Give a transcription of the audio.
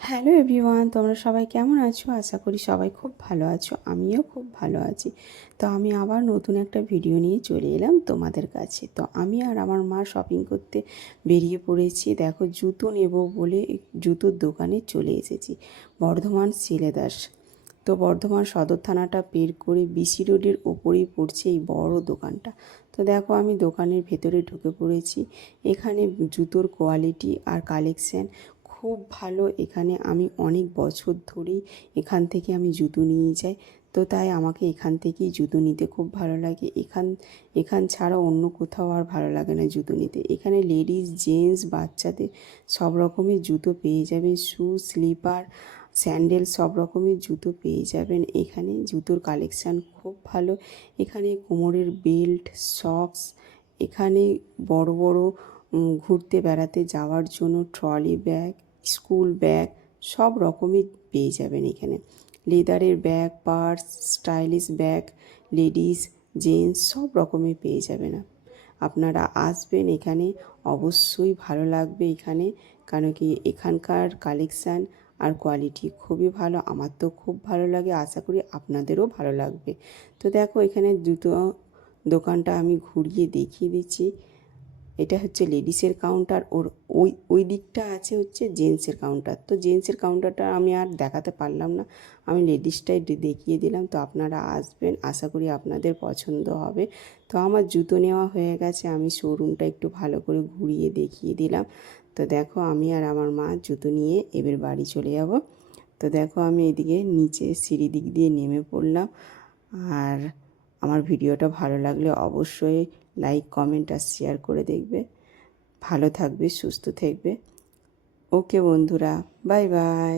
Hello everyone, তোমরা সবাই কেমন আছো? আশা করি সবাই খুব ভালো আছো। আমিও খুব ভালো আছি। তো আমি আবার নতুন একটা ভিডিও নিয়ে চলে এলাম তোমাদের কাছে। তো আমি আর আমার মা শপিং করতে বেরিয়ে পড়েছি। দেখো, জুতো নেব বলে জুতোর দোকানে চলে এসেছি, বর্ধমান সিলেদার্স। তো বর্ধমান সদর থানাটা পের করে বিসি রোডের ওপরেই পড়ছে এই বড় দোকানটা। তো দেখো, আমি দোকানের ভেতরে ঢুকে পড়েছি। এখানে জুতোর কোয়ালিটি আর কালেকশান খুব ভালো। এখানে আমি অনেক বছর ধরেই এখান থেকে আমি জুতো নিয়ে যাই। তো তাই আমাকে এখান থেকেই জুতো নিতে খুব ভালো লাগে। এখান ছাড়া অন্য কোথাও আর ভালো লাগে না জুতো নিতে। এখানে লেডিস, জেন্টস, বাচ্চাদের সব রকমের জুতো পেয়ে যাবেন। শু, স্লিপার, স্যান্ডেল সব রকমের জুতো পেয়ে যাবেন। এখানে জুতোর কালেকশান খুব ভালো। এখানে কোমরের বেল্ট, সক্স, এখানে বড় বড় ঘুরতে বেড়াতে যাওয়ার জন্য ট্রলি ব্যাগ, স্কুল ব্যাগ সব রকমই পেয়ে যাবেন এখানে। লেদারের bag, purse, stylish bag, ladies, gents সব রকমের পেয়ে যাবেন। আপনারা আসবেন এখানে, অবশ্যই ভালো লাগবে এখানে। কারণ কি এখানকার কালেকশান আর কোয়ালিটি খুবই ভালো। আমার তো খুব ভালো লাগে, আশা করি আপনাদেরও ভালো লাগবে। তো দেখো, এখানে দুটো দোকানটা আমি ঘুরিয়ে দেখিয়ে দিচ্ছি। এটা হচ্ছে লেডিসের কাউন্টার, ওর ওই দিকটা আছে হচ্ছে জেন্টসের কাউন্টার। তো জেন্টসের কাউন্টারটা আমি আর দেখাতে পারলাম না, আমি লেডিসটাই দেখিয়ে দিলাম। তো আপনারা আসবেন, আশা করি আপনাদের পছন্দ হবে। তো আমার জুতো নেওয়া হয়ে গেছে, আমি শোরুমটা একটু ভালো করে ঘুরিয়ে দেখিয়ে দিলাম। তো দেখো, আমি আর আমার মা জুতো নিয়ে এবার বাড়ি চলে যাব। তো দেখো, আমি এদিকে নিচে সিঁড়ি দিক দিয়ে নেমে পড়লাম। আর আমার ভিডিওটা ভালো লাগলে অবশ্যই লাইক, কমেন্ট আর শেয়ার করে দেখবে। ভালো থাকবে, সুস্থ থাকবে। ওকে বন্ধুরা, বাই বাই।